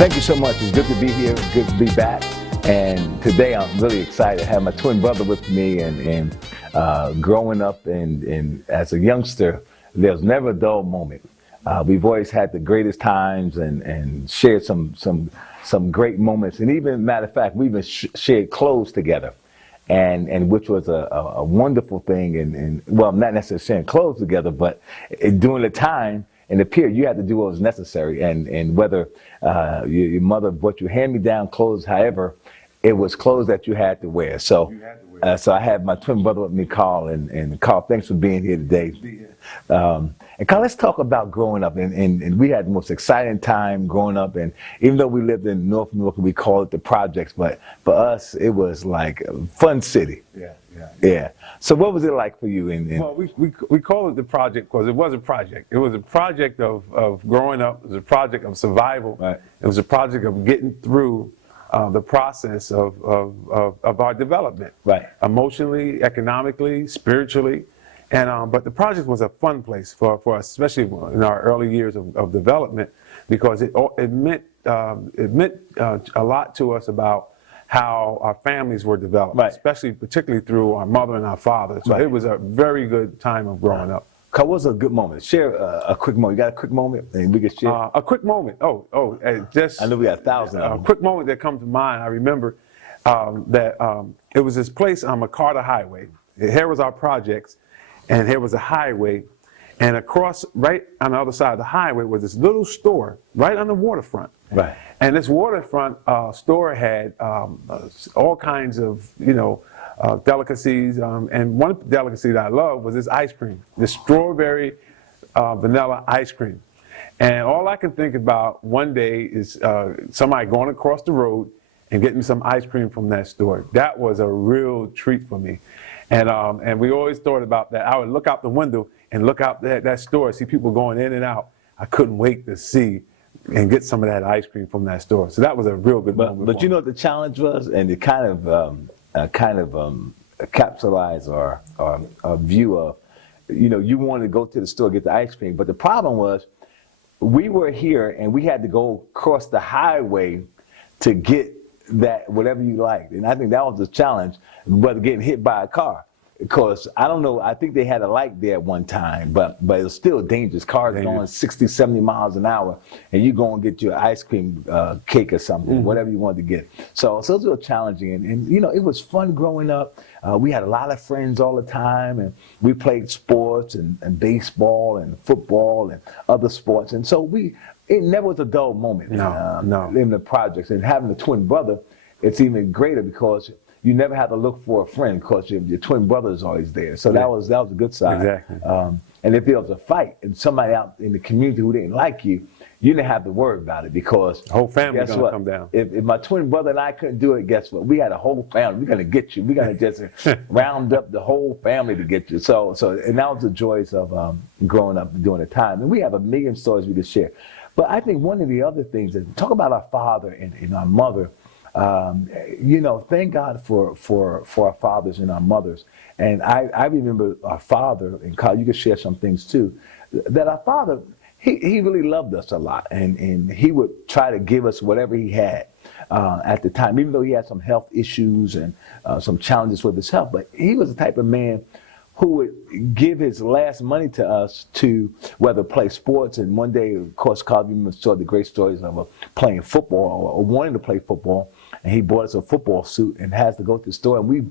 Thank you so much. It's good to be here. Good to be back. And today I'm really excited. I have my twin brother with me, and growing up and as a youngster, there's never a dull moment. We've always had the greatest times and shared some great moments. And even, matter of fact, we even shared clothes together. And which was a wonderful thing. And well, not necessarily sharing clothes together, but during the time and the period, you had to do what was necessary. And whether your mother bought you hand-me-down clothes, however, it was clothes that you had to wear. So, so I have my twin brother with me, Carl, and Carl, thanks for being here today. And Carl, let's talk about growing up. And we had the most exciting time growing up. And even though we lived in North Newark, we call it the projects, but for us, it was like a fun city. Yeah. So what was it like for you? Well, we call it the project because it was a project. It was a project of growing up. It was a project of survival. Right. It was a project of getting through the process of our development. Right. Emotionally, economically, spiritually. And but the project was a fun place for us, especially in our early years of development, because it meant a lot to us about how our families were developed, right, particularly through our mother and our father. So it was a very good time of growing up. What was a good moment? Share a quick moment. You got a quick moment, and we can share. A quick moment. Just I know we got 1,000 of them. A quick moment that comes to mind. I remember that it was this place on McCarter Highway. Here was our projects, and here was a highway, and across, right on the other side of the highway, was this little store right on the waterfront. Right. And this waterfront store had all kinds of, delicacies. And one delicacy that I loved was this ice cream, this strawberry vanilla ice cream. And all I can think about one day is somebody going across the road and getting some ice cream from that store. That was a real treat for me. And we always thought about that. I would look out the window and look out that store, see people going in and out. I couldn't wait to see and get some of that ice cream from that store. So that was a real good moment. But you know what the challenge was, and it kind of capsulized our view of, you wanted to go to the store get the ice cream, but the problem was we were here and we had to go across the highway to get that whatever you liked. And I think that was the challenge, whether getting hit by a car. Because I don't know, I think they had a light there at one time, but it was still dangerous. Cars going 60, 70 miles an hour, and you go and get your ice cream cake or something, whatever you wanted to get. So it was real challenging, and it was fun growing up. We had a lot of friends all the time, and we played sports and baseball and football and other sports, and so it never was a dull moment. No. In the projects, and having a twin brother, it's even greater because you never have to look for a friend because your twin brother is always there. So that was a good side. Exactly. And if there was a fight and somebody out in the community who didn't like you, you didn't have to worry about it because the whole family was going to come down. If my twin brother and I couldn't do it, guess what? We had a whole family. We're going to get you. We're going to just round up the whole family to get you. So and that was the joys of growing up during the time. And we have a million stories we could share. But I think one of the other things is talk about our father and our mother. Thank God for our fathers and our mothers. And I remember our father, and Kyle, you could share some things too, that our father, he really loved us a lot. And he would try to give us whatever he had at the time, even though he had some health issues and some challenges with his health. But he was the type of man who would give his last money to us to whether play sports. And one day, of course, Carl saw the great stories of playing football or wanting to play football. And he bought us a football suit and has to go to the store. And we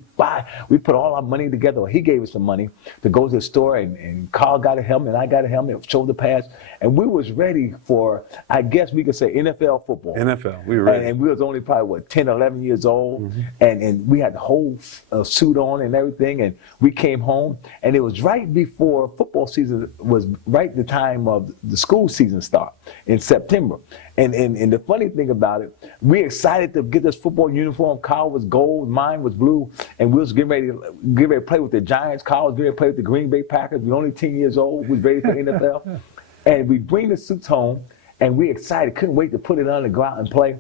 put all our money together. He gave us some money to go to the store. And Carl got a helmet, and I got a helmet, shoulder pads. And we was ready for, I guess we could say, NFL football. NFL, we were ready. And we was only probably, 10, 11 years old. And we had the whole suit on and everything. And we came home. And it was right before football season was right the time of the school season start in September. And the funny thing about it, we excited to get this football uniform. Carl was gold, mine was blue, and we was getting ready to play with the Giants. Carl was getting ready to play with the Green Bay Packers. We were only 10 years old. We was ready for NFL. And we bring the suits home, and we excited, couldn't wait to put it on and go out and play.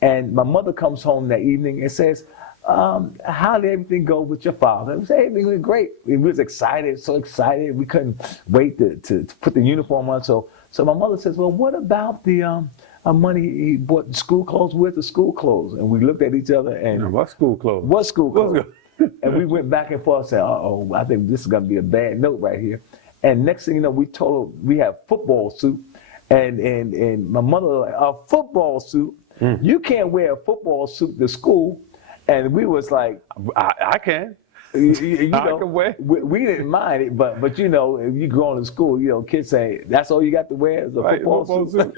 And my mother comes home that evening and says, how did everything go with your father? And we said, everything went great. We was excited, so excited. We couldn't wait to put the uniform on. So my mother says, well, what about the how money he bought school clothes. Where's the school clothes? And we looked at each other and What school clothes? what school clothes? And we went back and forth saying, uh-oh, I think this is going to be a bad note right here. And next thing you know, we told him we have football suit. And my mother, a football suit? You can't wear a football suit to school. And we was like, I can. you know, I can wear. We didn't mind it, but you know, if you go to school, you know, kids say, that's all you got to wear is a football suit.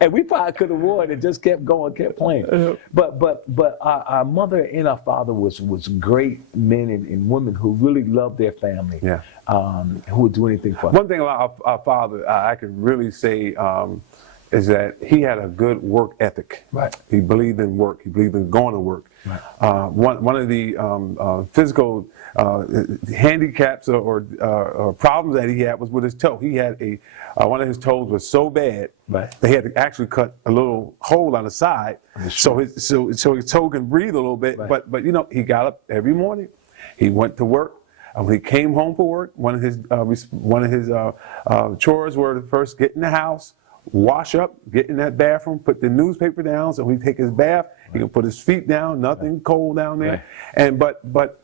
And we probably could have worn it, just kept going, kept playing. But our mother and our father was great men and women who really loved their family. Yeah. Who would do anything for us. One thing about our father, I can really say, is that he had a good work ethic. Right. He believed in work. He believed in going to work. Right. One of the physical handicaps or problems that he had was with his toe. He had one of his toes was so bad that he had to actually cut a little hole on the side so his toe can breathe a little bit. Right. But you know, he got up every morning. He went to work. When he came home from work, one of his chores were to first get in the house, wash up, get in that bathroom, put the newspaper down, so when he take his bath, he can put his feet down, nothing cold down there. And but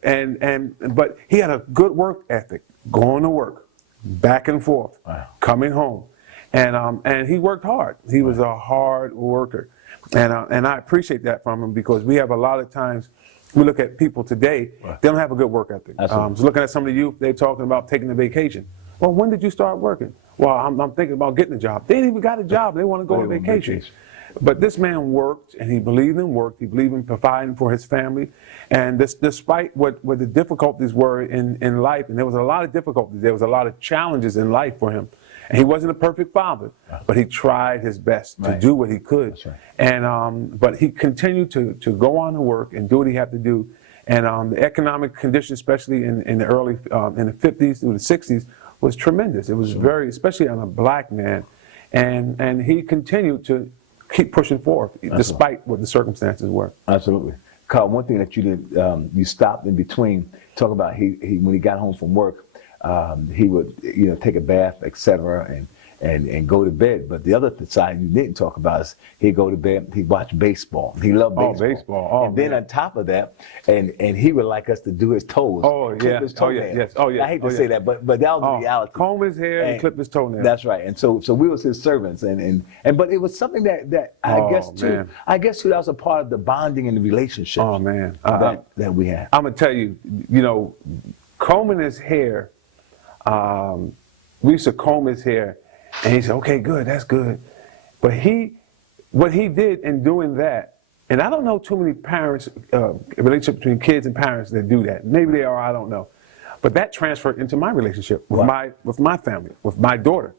he had a good work ethic, going to work, back and forth, coming home, and he worked hard. He was a hard worker, and I appreciate that from him, because we have a lot of times. We look at people today, they don't have a good work ethic. So looking at some of the youth, they're talking about taking a vacation. Well, when did you start working? Well, I'm thinking about getting a job. They ain't even got a job. They want to go on vacation. But this man worked, and he believed in work. He believed in providing for his family. And despite what the difficulties were in life, and there was a lot of difficulties, there was a lot of challenges in life for him. And he wasn't a perfect father, but he tried his best to do what he could. That's right. And but he continued to go on to work and do what he had to do. And the economic conditions, especially in the early in the 50s through the 60s, was tremendous. It was very, especially on a black man, and he continued to keep pushing forward despite what the circumstances were. Absolutely. Carl, one thing that you did, you stopped in between, talk about he when he got home from work. He would, take a bath, etc., and go to bed. But the other side you didn't talk about is he'd go to bed, he'd watch baseball. He loved baseball. And then on top of that, and he would like us to do his toes. Clip his toenails. I hate to say that, but that was the reality. Comb his hair and clip his toenails. That's right. And so we was his servants, but it was something that I guess too that was a part of the bonding and the relationship. Oh man, that we had. I'm gonna tell you, combing his hair. We used to comb his hair, and he said, "Okay, good, that's good." But what he did in doing that, and I don't know too many parents, relationship between kids and parents that do that. Maybe they are, I don't know. But that transferred into my relationship with my family, with my daughter.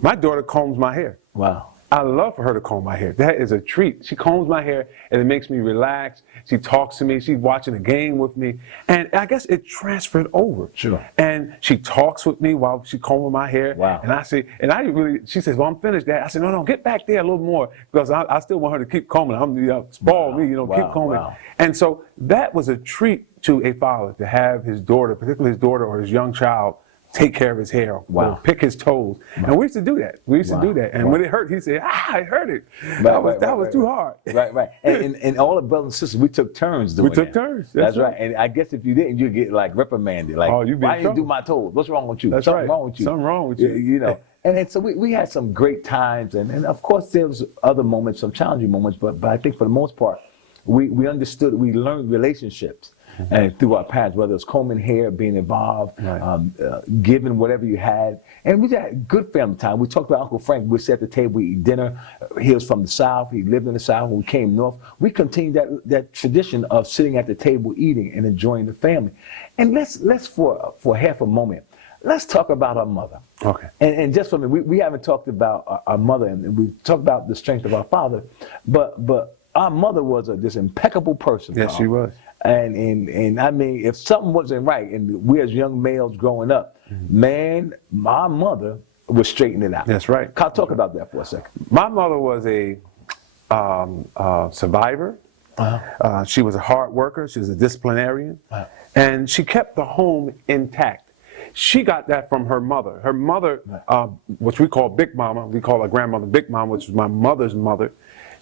My daughter combs my hair. Wow. I love for her to comb my hair. That is a treat. She combs my hair, and it makes me relax. She talks to me. She's watching a game with me. And I guess it transferred over. Sure. And she talks with me while she's combing my hair. Wow. And she says, "Well, I'm finished, Dad." I said, No, get back there a little more, because I still want her to keep combing. Spoil me, keep combing. Wow. And so that was a treat to a father, to have his daughter, particularly his daughter or his young child, take care of his hair, or pick his toes. Wow. And we used to do that. And when it hurt, he said, it hurt it. That was too hard. Right. And all the brothers and sisters, we took turns doing that. We took turns. That's right. And I guess if you didn't, you'd get reprimanded. Why didn't you do my toes? What's wrong with you? Something wrong with you. Something wrong with you. And so we had some great times. And of course, there was other moments, some challenging moments. But I think for the most part, we understood, we learned relationships. And through our parents, whether it's combing hair, being involved, giving whatever you had. And we had good family time. We talked about Uncle Frank. We'd sit at the table, we eat dinner. He was from the South. He lived in the South. When we came north, we continued that tradition of sitting at the table, eating and enjoying the family. And let's for half a moment, let's talk about our mother. Okay. And just for me, we haven't talked about our mother, and we've talked about the strength of our father, but our mother was this impeccable person. Yes, she was. And I mean, if something wasn't right, and we as young males growing up, man, my mother was straightening it out. That's right. Talk about that for a second. My mother was a survivor. She was a hard worker. She was a disciplinarian. And she kept the home intact. She got that from her mother. Her mother, which we call Big Mama, we call her grandmother Big Mama, which was my mother's mother.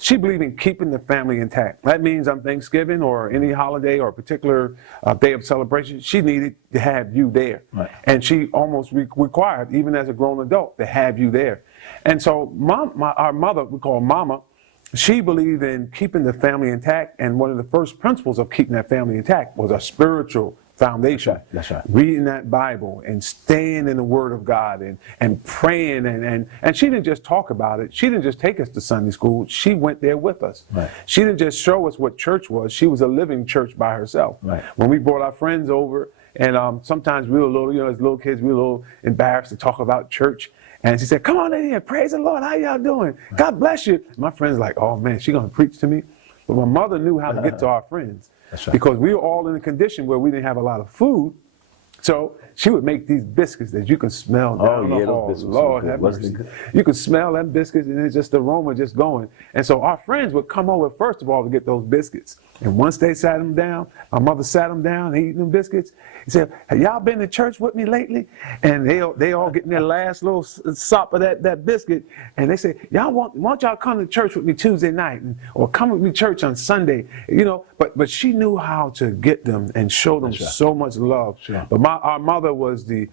She believed in keeping the family intact. That means on Thanksgiving or any holiday or a particular day of celebration, she needed to have you there. Right. And she almost required, even as a grown adult, to have you there. And so our mother, we call Mama, she believed in keeping the family intact. And one of the first principles of keeping that family intact was a spiritual foundation. That's right. Reading that Bible and staying in the Word of God and praying. And she didn't just talk about it. She didn't just take us to Sunday school. She went there with us. Right. She didn't just show us what church was. She was a living church by herself. Right. When we brought our friends over, and sometimes we were little, as little kids, we were a little embarrassed to talk about church. And she said, come on in here, praise the Lord, how y'all doing? God bless you. My friend's like, oh man, she gonna preach to me? But my mother knew how to get to our friends. That's right. Because we were all in a condition where we didn't have a lot of food. So she would make these biscuits that you can smell down the hall. Those biscuits Lord so have good. mercy. You could smell them biscuits and it's just the aroma just going. And so our friends would come over first of all to get those biscuits. And once they sat them down, my mother sat them down, eating them biscuits. He said, have y'all been to church with me lately? And they all getting their last little sop of that biscuit. And they say, y'all want y'all come to church with me Tuesday night, or come with me church on Sunday, But she knew how to get them and show them so much love. Sure. But our mother was the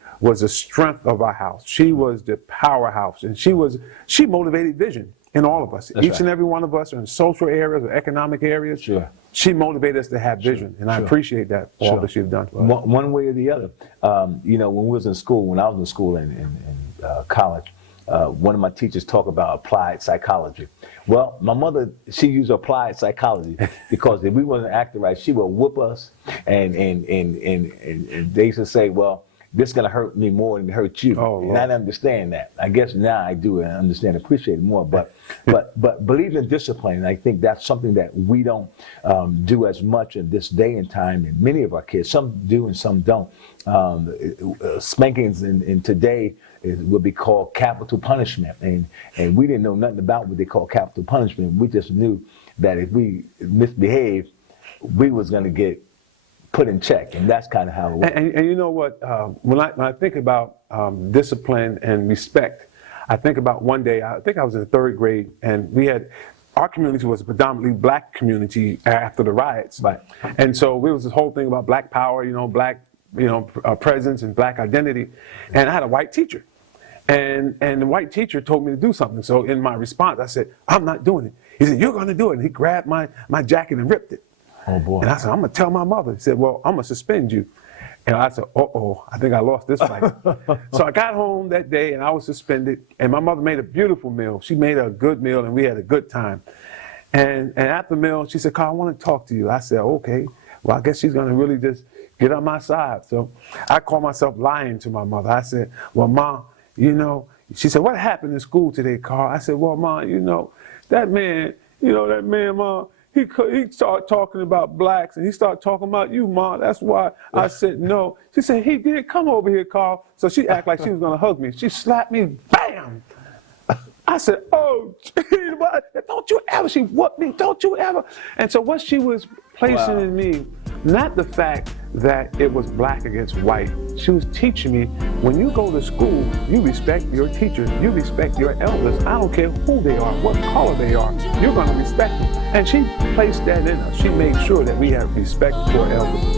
strength of our house. She was the powerhouse, and she motivated vision in all of us. Each and every one of us are in social areas or economic areas. Sure. She motivated us to have vision, and I appreciate that, all that she's done for us. One way or the other. When we was in school, when I was in school in college, one of my teachers talked about applied psychology. Well, my mother, she used applied psychology because if we wasn't acting right, she would whoop us, and they used to say, well, this is going to hurt me more than it hurt you. Oh, and I didn't understand that. I guess now I do and understand, appreciate it more. But believe in discipline. And I think that's something that we don't do as much in this day and time. And many of our kids, some do and some don't. Spankings in today would be called capital punishment. And we didn't know nothing about what they call capital punishment. We just knew that if we misbehaved, we was going to get put in check, and that's kind of how it works. And you know what? When I think about discipline and respect, I think about one day. I think I was in the 3rd grade, and our community was a predominantly black community after the riots, Right. And so there was this whole thing about black power, black, presence and black identity. And I had a white teacher, and the white teacher told me to do something. So in my response, I said, "I'm not doing it." He said, "You're going to do it." And he grabbed my jacket and ripped it. Oh boy. And I said, I'm going to tell my mother. He said, well, I'm going to suspend you. And I said, uh-oh, I think I lost this fight. So I got home that day and I was suspended. And my mother made a beautiful meal. She made a good meal and we had a good time. And after the meal, she said, Carl, I want to talk to you. I said, okay. Well, I guess she's going to really just get on my side. So I called myself lying to my mother. I said, well, Ma, she said, what happened in school today, Carl? I said, well, Ma, that man, Ma, he started talking about blacks and he started talking about you, Ma. That's why I said no. She said, he did. Come over here, Carl. So she acted like she was going to hug me. She slapped me, bam. I said, oh, don't you ever. She whooped me, don't you ever. And so what she was placing in me, not the fact that it was black against white. She was teaching me, when you go to school, you respect your teachers, you respect your elders. I don't care who they are, what color they are, you're going to respect them. And she placed that in us. She made sure that we had respect for elders.